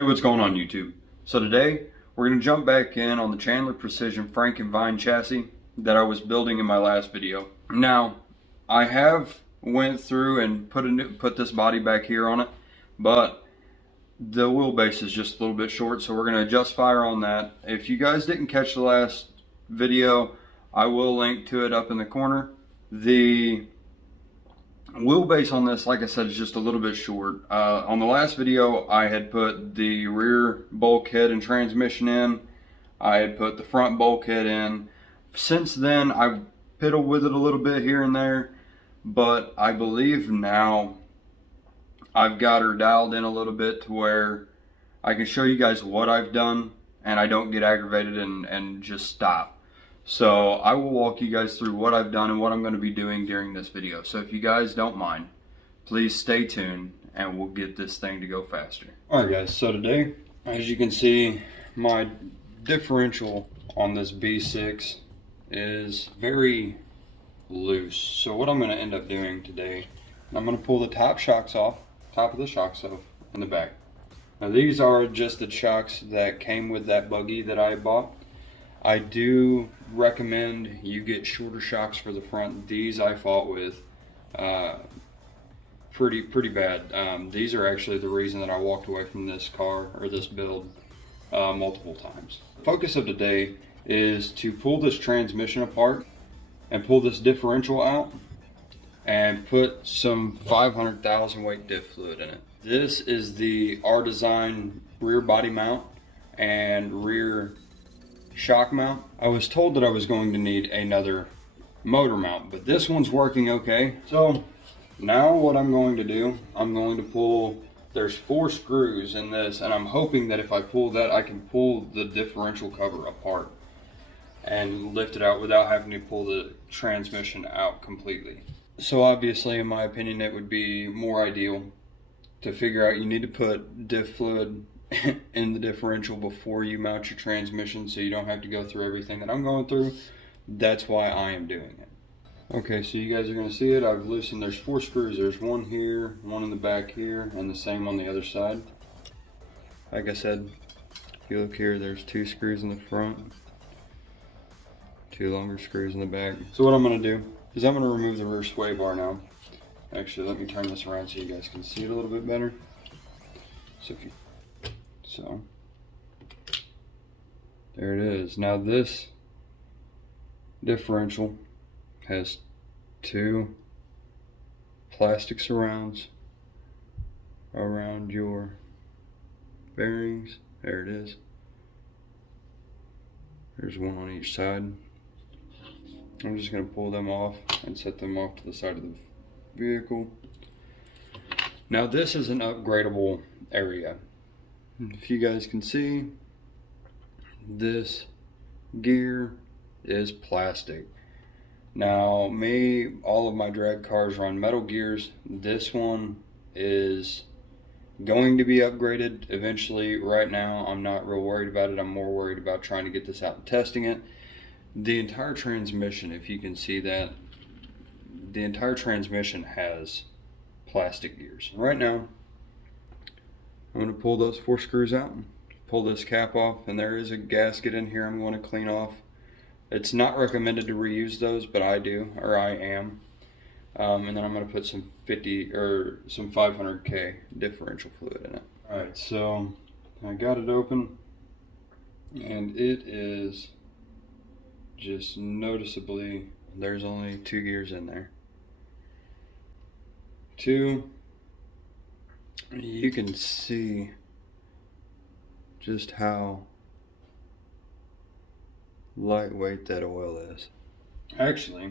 Hey, what's going on YouTube? So today we're going to jump back in on the Chandler Precision Frankenvine chassis that I was building in my last video. Now I have went through and put this body back here on it, but the wheelbase is just a little bit short, so we're going to adjust fire on that. If you guys didn't catch the last video, I will link to it up in the corner. The wheelbase on this, like I said, is just a little bit short. On the last video, I had put the rear bulkhead and transmission in. I had put the front bulkhead in. Since then, I've piddled with it a little bit here and there, but I believe now I've got her dialed in a little bit to where I can show you guys what I've done and I don't get aggravated and just stop. So I will walk you guys through what I've done and what I'm going to be doing during this video. So if you guys don't mind, please stay tuned and we'll get this thing to go faster. Alright guys, so today, as you can see, my differential on this B6 is very loose. So what I'm going to end up doing today, I'm going to pull the top of the shocks off in the back. Now these are adjusted shocks that came with that buggy that I bought. I do recommend you get shorter shocks for the front. These I fought with pretty bad. These are actually the reason that I walked away from this car or this build multiple times. The focus of today is to pull this transmission apart and pull this differential out and put some 500,000 weight diff fluid in it. This is the R-Design rear body mount and rear shock mount. I was told that I was going to need another motor mount, but this one's working okay. So now what I'm going to do, I'm going to pull, there's 4 screws in this, and I'm hoping that if I pull that, I can pull the differential cover apart and lift it out without having to pull the transmission out completely. So obviously, in my opinion, it would be more ideal to figure out you need to put diff fluid in the differential before you mount your transmission, so you don't have to go through everything that I'm going through. That's why I am doing it. Okay, so you guys are going to see it. I've loosened, there's 4 screws. There's one here, one in the back here, and the same on the other side. Like I said, if you look here, there's 2 screws in the front, 2 longer screws in the back. So what I'm going to do is I'm going to remove the rear sway bar now. Actually, let me turn this around so you guys can see it a little bit better. So there it is. Now this differential has 2 plastic surrounds around your bearings. There it is. There's one on each side. I'm just going to pull them off and set them off to the side of the vehicle. Now this is an upgradable area. If you guys can see, this gear is plastic. Now all of my drag cars run metal gears. This one is going to be upgraded eventually. Right now I'm not real worried about it. I'm more worried about trying to get this out and testing it. The entire transmission, if you can see that, the entire transmission has plastic gears. Right now I'm going to pull those 4 screws out, pull this cap off, and there is a gasket in here I'm going to clean off. It's not recommended to reuse those, but I do, or I am. And then I'm going to put some 500K differential fluid in it. Alright, so I got it open, and it is just noticeably, there's only 2 gears in there. 2. You can see just how lightweight that oil is. Actually,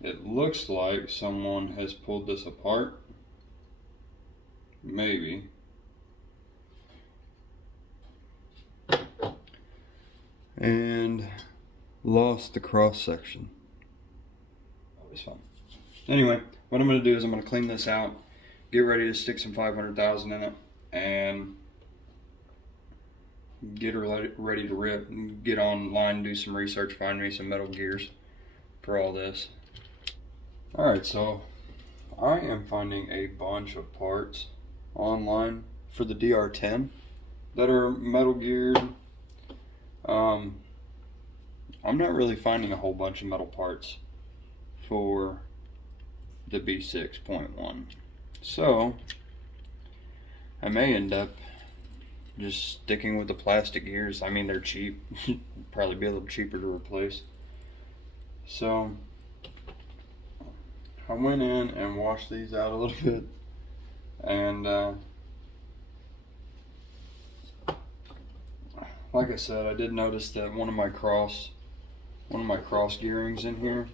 it looks like someone has pulled this apart. Maybe. And lost the cross section. That was fun. Anyway, what I'm going to do is I'm going to clean this out, get ready to stick some 500,000 in it, and get her ready to rip, and get online, do some research, find me some metal gears for all this. Alright, so I am finding a bunch of parts online for the DR10 that are metal geared. I'm not really finding a whole bunch of metal parts for the B6.1, so I may end up just sticking with the plastic gears. I mean, they're cheap. Probably be a little cheaper to replace. So I went in and washed these out a little bit, and like I said, I did notice that one of my cross gearings in here,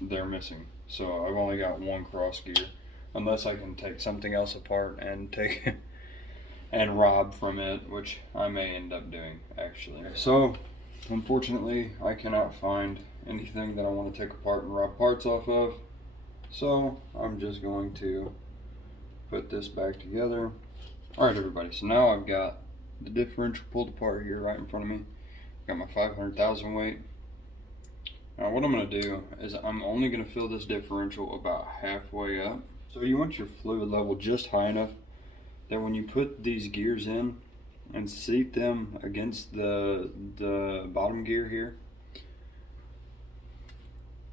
they're missing. So I've only got one cross gear, unless I can take something else apart and take and rob from it, which I may end up doing actually. So unfortunately, I cannot find anything that I want to take apart and rob parts off of. So I'm just going to put this back together. Alright everybody, so now I've got the differential pulled apart here right in front of me. Got my 500,000 weight. Now what I'm going to do is I'm only going to fill this differential about halfway up. So you want your fluid level just high enough that when you put these gears in and seat them against the bottom gear here,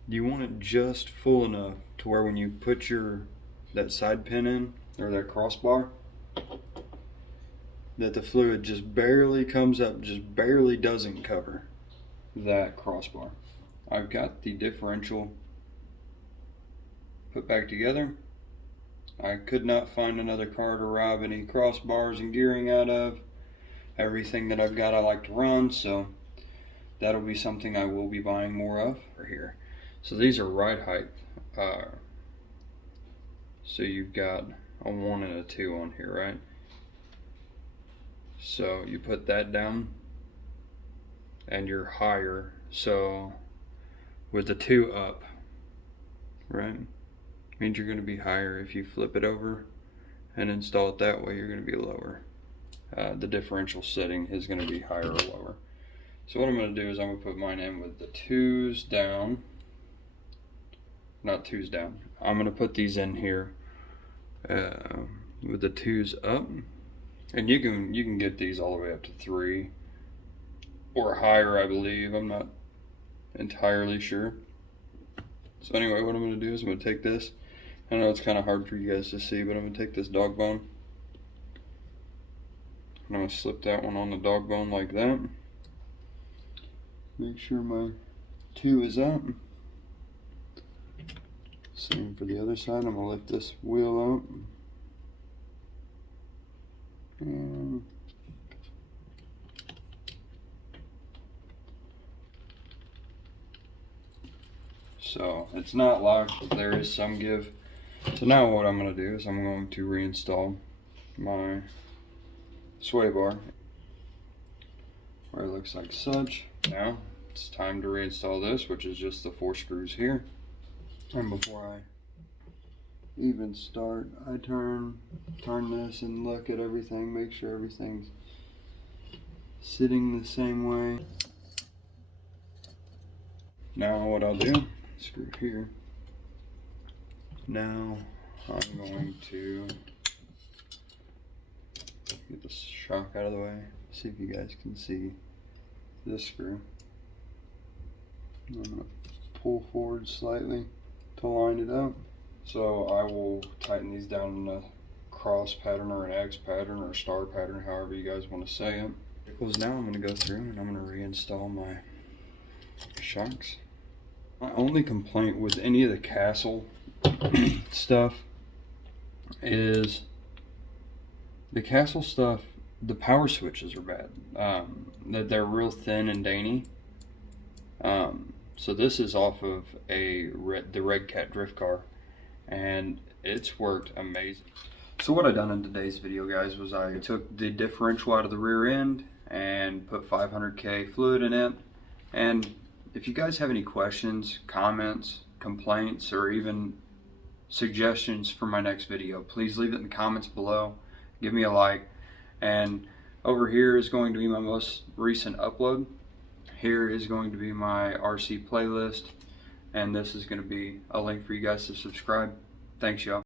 you want it just full enough to where when you put that side pin in, or that crossbar, that the fluid just barely comes up, just barely doesn't cover that crossbar. I've got the differential put back together. I could not find another car to rob any crossbars and gearing out of. Everything that I've got I like to run, so that'll be something I will be buying more of here. So these are ride height. So you've got a 1 and a 2 on here, right? So you put that down and you're higher. So with the 2 up, right? Means you're going to be higher. If you flip it over and install it that way, you're going to be lower. The differential setting is going to be higher or lower. So what I'm going to do is I'm going to put mine in with the 2s down. Not 2s down. I'm going to put these in here with the 2s up. And you can get these all the way up to 3 or higher, I believe. I'm not entirely sure. So anyway, what I'm going to do is I'm going to take this. I know it's kind of hard for you guys to see, but I'm going to take this dog bone. And I'm going to slip that one on the dog bone like that. Make sure my 2 is up. Same for the other side. I'm going to lift this wheel out. And so it's not locked, but there is some give. So now what I'm going to do is I'm going to reinstall my sway bar where it looks like such. Now it's time to reinstall this, which is just the 4 screws here. And before I even start, I turn this and look at everything, make sure everything's sitting the same way. Now what I'll do, screw here. Now I'm going to get the shock out of the way. See if you guys can see this screw. I'm going to pull forward slightly to line it up. So I will tighten these down in a cross pattern or an X pattern or a star pattern, however you guys want to say it. Because now I'm going to go through and I'm going to reinstall my shocks. My only complaint with any of the Castle stuff is the Castle stuff, the power switches are bad. That they're real thin and dainty. So this is off of the Red Cat drift car, and it's worked amazing. So what I done in today's video, guys, was I took the differential out of the rear end and put 500K fluid in it. And if you guys have any questions, comments, complaints, or even suggestions for my next video, please leave it in the comments below. Give me a like. And over here is going to be my most recent upload. Here is going to be my RC playlist, and this is going to be a link for you guys to subscribe. Thanks, y'all.